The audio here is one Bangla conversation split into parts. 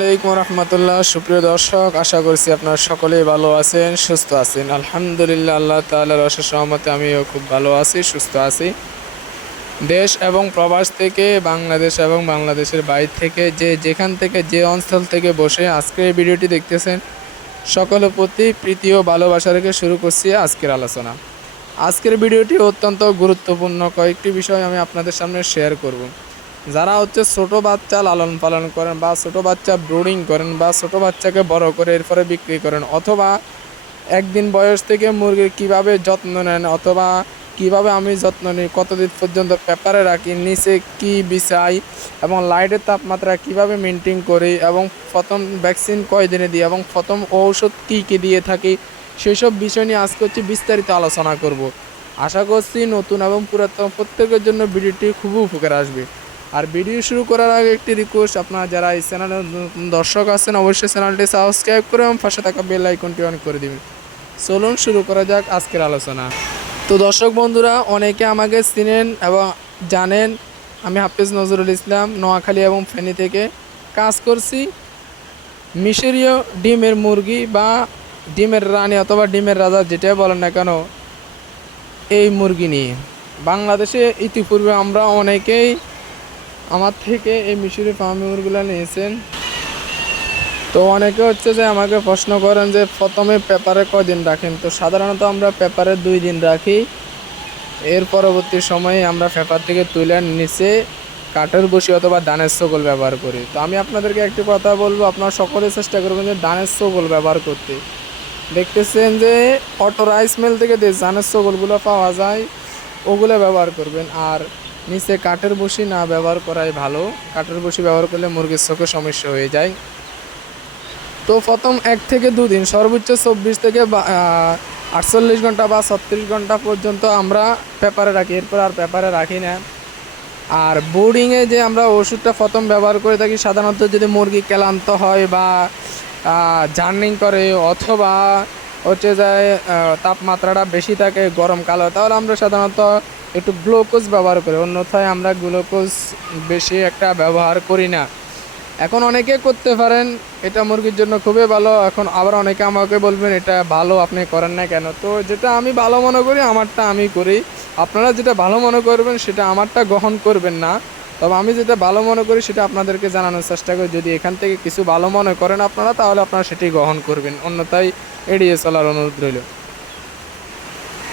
আলাইকুম রহমতুল্লাহ। সুপ্রিয় দর্শক, আশা করছি আপনারা সকলেই ভালো আছেন, সুস্থ আছেন। আলহামদুলিল্লাহ, আল্লাহ তাআলার অশেষ সহমতে আমিও খুব ভালো আছি, সুস্থ আছি। দেশ এবং প্রবাস থেকে, বাংলাদেশ এবং বাংলাদেশের বাইরে থেকে, যে যেখান থেকে, যে অঞ্চল থেকে বসে আজকের এই ভিডিওটি দেখতেছেন সকলের প্রতি প্রীতি ও ভালোবাসা রেখে শুরু করছি আজকের আলোচনা। আজকের ভিডিওটি অত্যন্ত গুরুত্বপূর্ণ কয়েকটি বিষয় আমি আপনাদের সামনে শেয়ার করব। যারা হচ্ছে ছোট বাচ্চা লালন পালন করেন বা ছোট বাচ্চা ব্রুডিং করেন বা ছোট বাচ্চাকে বড় করে এরপরে বিক্রি করেন, অথবা একদিন বয়স থেকে মুরগির কীভাবে যত্ন নেন অথবা কীভাবে আমি যত্ন নিই, কতদিন পর্যন্ত পেপারে রাখি, নিচে কি বিছাই এবং লাইটের তাপমাত্রা কীভাবে মেনটেন করি এবং প্রথম ভ্যাকসিন কয় দিনে দিই এবং প্রথম ঔষধ কী কী দিয়ে থাকি, সেসব বিষয় নিয়ে আজকে হচ্ছে বিস্তারিত আলোচনা করব। আশা করছি নতুন এবং পুরাতন প্রত্যেকের জন্য ভিডিওটি খুবই উপকার আসবে। আর ভিডিও শুরু করার আগে একটি রিকোয়েস্ট আপনারা যারা এই চ্যানেলের দর্শক আছেন, অবশ্যই চ্যানেলটি সাবস্ক্রাইব করে এবং পাশে থাকা বেল আইকনটি অন করে দিবেন। চলুন শুরু করা যাক আজকের আলোচনা। তো দর্শক বন্ধুরা, অনেকে আমাকে চিনেন এবং জানেন, আমি হাফিজ নজরুল ইসলাম, নোয়াখালী এবং ফেনী থেকে কাজ করছি। মিশরীয় ডিমের মুরগি বা ডিমের রানী অথবা ডিমের রাজা যেটাই বলেন না কেন, এই মুরগি নিয়ে। বাংলাদেশে ইতিপূর্বে আমরা অনেকেই আমার থেকে এই মিশরি ফার্মি নিয়েছেন। তো অনেকে হচ্ছে যে আমাকে প্রশ্ন করেন যে প্রথমে পেপারে কদিন রাখেন? তো সাধারণত আমরা পেপারে দুই দিন রাখি। এর পরবর্তী সময়ে আমরা পেপার থেকে তুলে নিচে কাঠের বসি অথবা ধানের সকল ব্যবহার করি। তো আমি আপনাদেরকে একটি কথা বলব, আপনারা সকলে চেষ্টা করবেন যে ধানের সকল ব্যবহার করতে। দেখতেছেন যে অটো রাইস মিল থেকে যে ধানের সকলগুলো পাওয়া যায়, ওগুলো ব্যবহার করবেন। আর নিচে কাঠের বসি না ব্যবহার করাই ভালো। কাঠের বসি ব্যবহার করলে মুরগির চোখে সমস্যা হয়ে যায়। তো প্রথম এক থেকে দুদিন সর্বোচ্চ চব্বিশ থেকে আটচল্লিশ ঘণ্টা বা ছত্রিশ ঘণ্টা পর্যন্ত আমরা পেপারে রাখি। এরপর আর পেপারে রাখি না। আর বোর্ডিংয়ে যে আমরা ওষুধটা প্রথম ব্যবহার করে থাকি, সাধারণত যদি মুরগি ক্লান্ত হয় বা জার্নিং করে অথবা হচ্ছে যায় তাপমাত্রাটা বেশি থাকে গরমকাল হয় তাহলে আমরা সাধারণত একটু গ্লুকোজ ব্যবহার করে, অন্যথায় আমরা গ্লুকোজ বেশি একটা ব্যবহার করি না। এখন অনেকে করতে পারেন, এটা মুরগির জন্য খুবই ভালো, এখন আবার অনেকে আমাকে বলবেন, এটা ভালো আপনি করেন না কেন? তো যেটা আমি ভালো মনে করি, আমারটা আমি করি। আপনারা যেটা ভালো মনে করবেন, সেটা আমারটা গ্রহণ করবেন না। তবে আমি যেটা ভালো মনে করি, সেটা আপনাদেরকে জানানোর চেষ্টা করি। যদি এখান থেকে কিছু ভালো মনে করেন আপনারা, তাহলে আপনারা সেটি গ্রহণ করবেন। অন্যথায় এড়িয়ে চলার অনুরোধ রইল।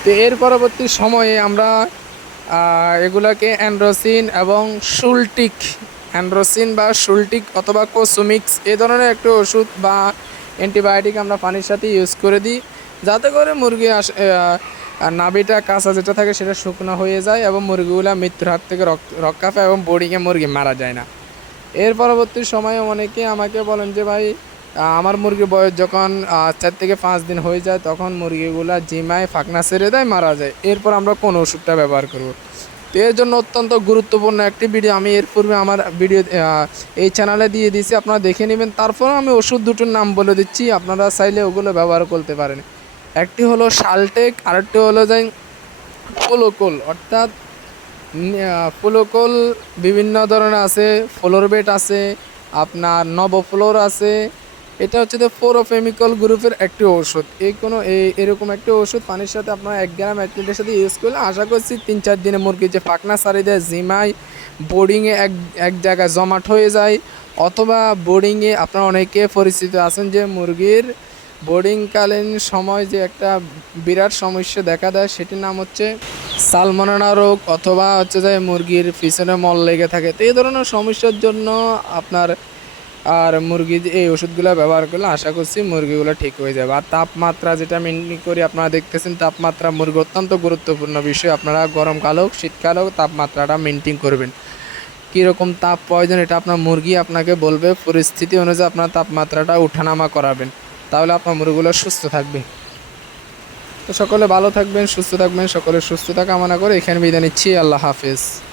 তো এর পরবর্তী সময়ে আমরা এগুলাকে অ্যান্ড্রোসিন এবং শুলটিক, অ্যান্ড্রোসিন বা শুলটিক অথবা কোসুমিক্স এই ধরনের একটি ওষুধ বা অ্যান্টিবায়োটিক আমরা পানির সাথে ইউজ করে দিই। যাতে করে মুরগি আস নাবিটা কাঁচা যেটা থাকে সেটা শুকনো হয়ে যায় এবং মুরগিগুলো মৃত্যুর হাত থেকে রক্ষা পায় এবং বোর্ডিংয়ে মুরগি মারা যায় না। এর পরবর্তী সময়ে অনেকে আমাকে বলেন যে, ভাই আমার মুরগির বয়স যখন চার থেকে পাঁচ দিন হয়ে যায়, তখন মুরগিগুলা জিমায় ফাঁকনা ছেড়ে দেয়, মারা যায়। এরপর আমরা কোন ওষুধটা ব্যবহার করব? তো এর জন্য অত্যন্ত গুরুত্বপূর্ণ একটি ভিডিও আমি এর পূর্বে আমার ভিডিও এই চ্যানেলে দিয়ে দিয়েছি, আপনারা দেখে নেবেন। তারপর আমি ওষুধ দুটোর নাম বলে দিচ্ছি, আপনারা চাইলে ওগুলো ব্যবহার করতে পারেন। একটি হলো শালটেক আরেকটি হলো যাই পোলোকোল অর্থাৎ পোলোকোল বিভিন্ন ধরনের আছে ফ্লোরবেট আছে, আপনার নবফ্লোর আছে এটা হচ্ছে যে ফোরোফেমিকল গ্রুপের একটি ওষুধ এই কোনো এরকম একটি ওষুধ পানির সাথে আপনার এক গ্রাম এক লিটারের সাথে ইউজ করলে আশা করছি তিন চার দিনে মুরগির যে পাকনা সারি দেয় জিমাই বোর্ডিংয়ে এক এক জায়গায় জমাট হয়ে যায়। অথবা বোর্ডিংয়ে আপনারা অনেকে পরিচিত আছেন যে মুরগির বোর্ডিংকালীন সময় যে একটা বিরাট সমস্যা দেখা দেয়, সেটির নাম হচ্ছে সালমনানা রোগ অথবা হচ্ছে যে মুরগির পিছনে মল লেগে থাকে। তো এই ধরনের সমস্যার জন্য আপনার আর মুরগি এই ওষুধগুলো ব্যবহার করলে আশা করছি মুরগিগুলো ঠিক হয়ে যাবে। আর তাপমাত্রা যেটা মেনটেন করি আপনারা দেখতেছেন, তাপমাত্রা মুরগি অত্যন্ত গুরুত্বপূর্ণ বিষয়। আপনারা গরমকাল হোক, শীতকাল হোক, তাপমাত্রাটা মেনটেন করবেন। কীরকম তাপ প্রয়োজন এটা আপনার মুরগি আপনাকে বলবে, পরিস্থিতি অনুযায়ী আপনার তাপমাত্রাটা উঠানামা করাবেন। তাহলে আপনার মুরগিগুলো সুস্থ থাকবে। তো সকলে ভালো থাকবেন, সুস্থ থাকবেন সকলের সুস্থতা কামনা করে এখানে বিদায় নিচ্ছি। আল্লাহ হাফেজ।